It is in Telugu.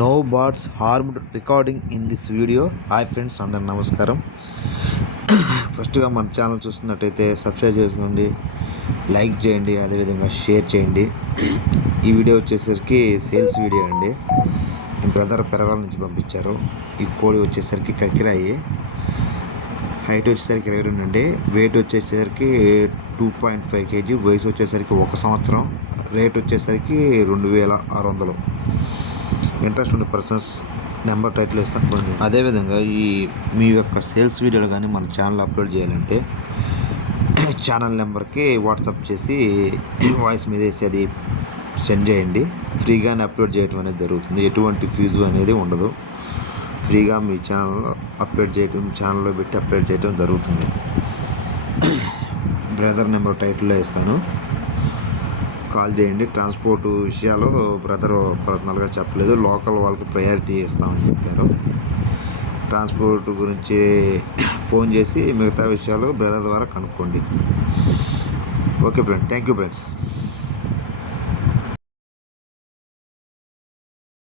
No bots harmed recording in this video. Hi friends, అందరు నమస్కారం. ఫస్ట్గా మన ఛానల్ చూస్తున్నట్టయితే సబ్స్క్రైబ్ చేసుకోండి, లైక్ చేయండి, అదేవిధంగా షేర్ చేయండి. ఈ వీడియో వచ్చేసరికి సేల్స్ వీడియో అండి. మీ బ్రదర్ పెరగాల నుంచి పంపించారు. ఈ కోడి వచ్చేసరికి కక్కిరాయి, హైట్ వచ్చేసరికి 22 అండి, వెయిట్ వచ్చేసరికి 2.5 kg, వయసు వచ్చేసరికి 1 సంవత్సరం, రేట్ వచ్చేసరికి 2600. ఇంట్రెస్ట్ ఉన్న పర్సన్స్ నెంబర్ టైటిల్ ఇస్తాను, ఫోన్ చేయండి. అదేవిధంగా మీ యొక్క సేల్స్ వీడియోలు కానీ మన ఛానల్ అప్లోడ్ చేయాలంటే ఛానల్ నెంబర్కి వాట్సాప్ చేసి వాయిస్ మీద వేసి అది సెండ్ చేయండి. ఫ్రీగానే అప్లోడ్ చేయడం అనేది జరుగుతుంది, ఎటువంటి ఫీజు అనేది ఉండదు. ఫ్రీగా మీ ఛానల్లో అప్లోడ్ చేయడం, ఛానల్లో పెట్టి అప్లోడ్ చేయడం జరుగుతుంది. బ్రదర్ నెంబర్ టైటిల్లో ఇస్తాను, కాల్ చేయండి. ట్రాన్స్పోర్ట్ విషయాలు బ్రదర్ పర్సనల్గా చెప్పలేదు, లోకల్ వాళ్ళకి ప్రయారిటీ ఇస్తామని చెప్పారు. ట్రాన్స్పోర్ట్ గురించి ఫోన్ చేసి మిగతా విషయాలు బ్రదర్ ద్వారా కనుక్కోండి. Okay friend, thank you friends.